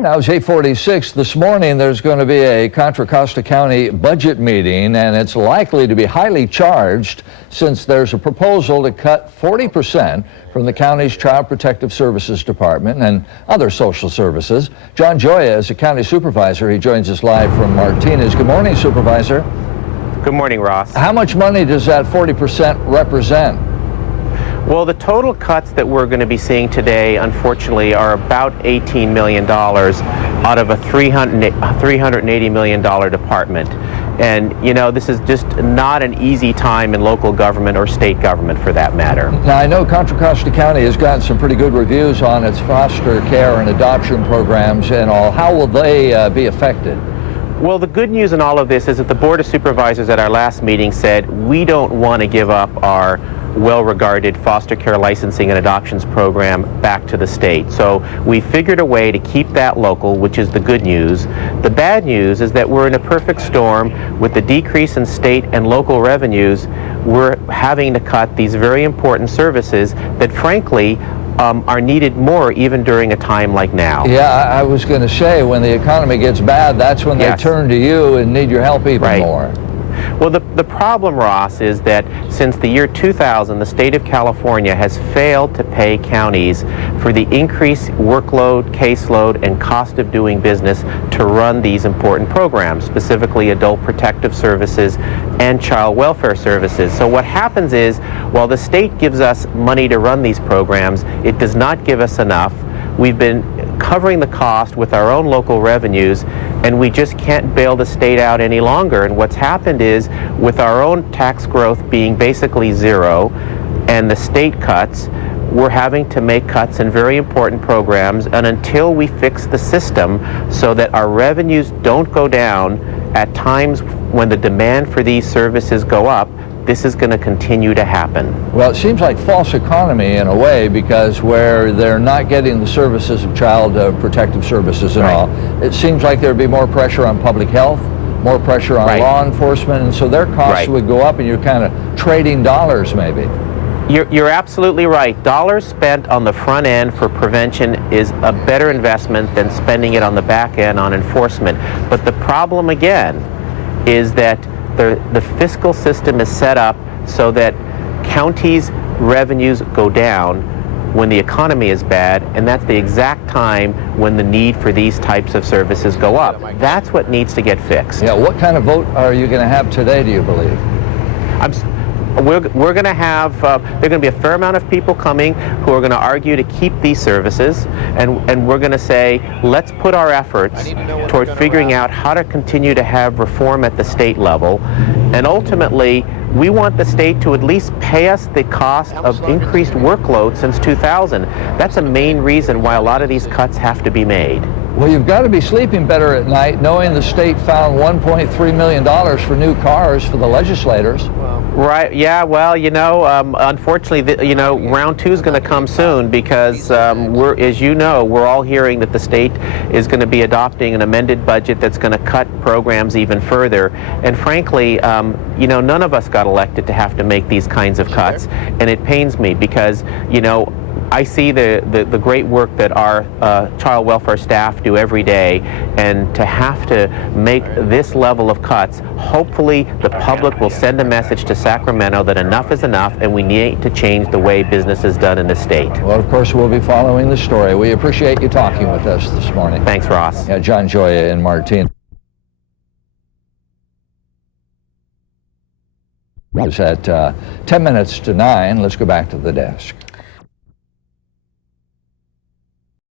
Now it's 8:46 this morning. There's going to be a Contra Costa County budget meeting, and it's likely to be highly charged since there's a proposal to cut 40% from the county's Child Protective Services Department and other social services. John Gioia is a county supervisor. He joins us live from Martinez. Good morning, Supervisor. Good morning, Ross. How much money does that 40% represent? Well, the total cuts that we're going to be seeing today, unfortunately, are about $18 million out of a $380 million department. And, you know, this is just not an easy time in local government or state government, for that matter. Now, I know Contra Costa County has gotten some pretty good reviews on its foster care and adoption programs and all. How will they be affected? Well, the good news in all of this is that the Board of Supervisors at our last meeting said we don't want to give up our well-regarded foster care licensing and adoptions program back to the state. So we figured a way to keep that local, which is the good news. The bad news is that we're in a perfect storm with the decrease in state and local revenues. We're having to cut these very important services that, frankly, are needed more even during a time like now. Yeah, I was going to say, when the economy gets bad, that's when Yes. they turn to you and need your help even more. Well, the problem, Ross, is that since the year 2000, the state of California has failed to pay counties for the increased workload, caseload, and cost of doing business to run these important programs, specifically adult protective services and child welfare services. So what happens is, while the state gives us money to run these programs, it does not give us enough. We've been covering the cost with our own local revenues, and we just can't bail the state out any longer. And what's happened is, with our own tax growth being basically zero and the state cuts, we're having to make cuts in very important programs. And until we fix the system so that our revenues don't go down at times when the demand for these services go up, this is going to continue to happen. Well, it seems like false economy in a way, because where they're not getting the services of child protective services and all, it seems like there'd be more pressure on public health, more pressure on law enforcement, and so their costs would go up, and you're kind of trading dollars maybe. You're absolutely right. Dollars spent on the front end for prevention is a better investment than spending it on the back end on enforcement. But the problem again is that the fiscal system is set up so that counties' revenues go down when the economy is bad, and that's the exact time when the need for these types of services go up. That's what needs to get fixed. Yeah, what kind of vote are you going to have today, do you believe? We're going to have, there are going to be a fair amount of people coming who are going to argue to keep these services, and we're going to say, let's put our efforts toward figuring out how to continue to have reform at the state level, and ultimately, we want the state to at least pay us the cost of increased workload since 2000. That's a main reason why a lot of these cuts have to be made. Well, you've got to be sleeping better at night knowing the state found $1.3 million for new cars for the legislators. Right, yeah, well, you know, unfortunately, you know, round two is going to come soon, because as you know, we're all hearing that the state is going to be adopting an amended budget that's going to cut programs even further. And frankly, you know, none of us got elected to have to make these kinds of cuts, and it pains me because, you know, I see the great work that our child welfare staff do every day, and to have to make this level of cuts, hopefully the public will send a message to Sacramento that enough is enough and we need to change the way business is done in the state. Well, of course, we'll be following the story. We appreciate you talking with us this morning. Thanks, Ross. Yeah, John Gioia in Martinez. It's at 10 minutes to 9. Let's go back to the desk.